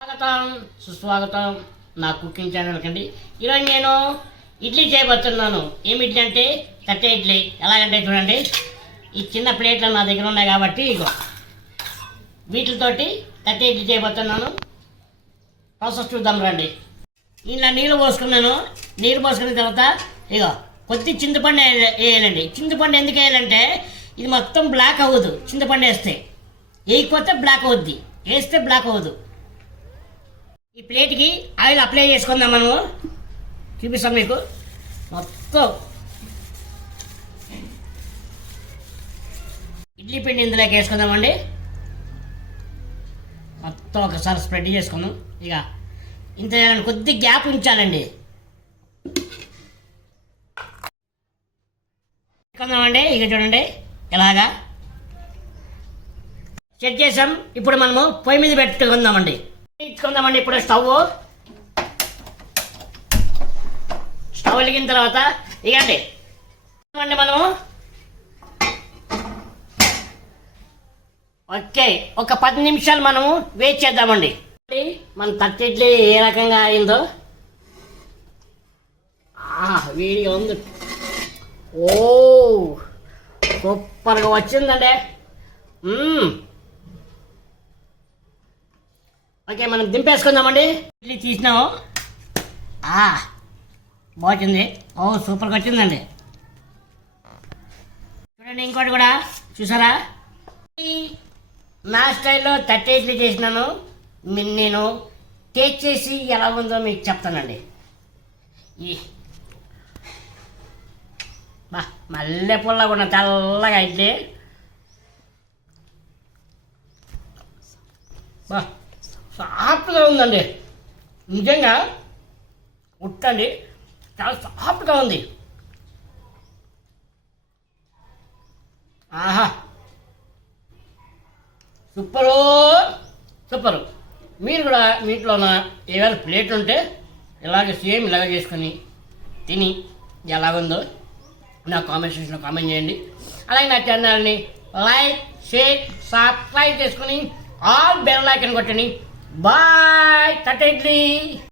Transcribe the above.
స్వాగతం సుస్వాగతం నా కుకింగ్ ఛానల్కి అండి. ఈరోజు నేను ఇడ్లీ చేయబోతున్నాను. ఏమి ఇడ్లీ అంటే తట్టె ఇడ్లీ. ఎలాగంటే చూడండి, ఈ చిన్న ప్లేట్లు నా దగ్గర ఉన్నాయి కాబట్టి ఇగో వీటితోటి తట్టె ఇడ్లీ చేయబోతున్నాను. ప్రాసెస్ చూద్దాం రండి. ఇలా నీళ్ళు పోసుకున్నాను. నీళ్ళు పోసుకున్న తర్వాత ఇగో కొద్ది చింతపండు వేయాలండి. చింతపండు ఎందుకు వేయాలంటే ఇది మొత్తం బ్లాక్ అవ్వదు. చింతపండు వేస్తే వేయకపోతే బ్లాక్ అవుద్ది, వేస్తే బ్లాక్ అవ్వదు. ఈ ప్లేట్కి ఆయిల్ అప్లై చేసుకుందాం. మనము చూపిస్తాం మీకు మొత్తం. ఇడ్లీ పిండి ఇందులోకి వేసుకుందామండి. మొత్తం ఒకసారి స్ప్రెడ్ చేసుకుందాం. ఇక ఇంత కొద్ది గ్యాప్ ఉంచాలండి. వేసుకుందామండి. ఇక చూడండి ఇలాగా సెట్ చేసాం. ఇప్పుడు మనము పొయ్యి మీద పెట్టుకుందామండి. ఇచ్చుకుందామండి. ఇప్పుడు స్టవ్ వెలిగిన తర్వాత ఇకండి మనము ఓకే ఒక 10 నిమిషాలు మనము వెయిట్ చేద్దామండి. మన తట్టె ఇడ్లీ ఏ రకంగా అయిందో వేడిగా ఉంది. ఓ సూపర్గా వచ్చిందండి. ఓకే మనం దింపేసుకుందామండి. ఇడ్లీ తీసినాము. బాగుంది. ఓ సూపర్గా వచ్చిందండి. చూడండి ఇంకోటి కూడా చూసారా, నా స్టైల్లో తట్టె ఇడ్లీ చేసినాను. నేను టేస్ట్ చేసి ఎలా ఉందో మీకు చెప్తానండి. మల్లె పుల్లగా ఉన్న తెల్లగా ఇడ్లీ సాఫ్ట్గా ఉందండి. నిజంగా ఉట్టండి, చాలా సాఫ్ట్గా ఉంది. ఆహా సూపరు సూపరు. మీరు కూడా మీ ఇంట్లోన ఏమైనా ప్లేట్లు ఉంటే ఇలాగే సేమ్ ఇలాగ చేసుకొని తిని ఎలాగుందో నా కామెంట్ సెక్షన్లో కామెంట్ చేయండి. అలాగే నా ఛానల్ని లైక్ షేర్ సబ్స్క్రైబ్ చేసుకుని ఆల్ బెల్ ఐకాన్ కొట్టండి. బాయ్ తట్టె ఇడ్లీ.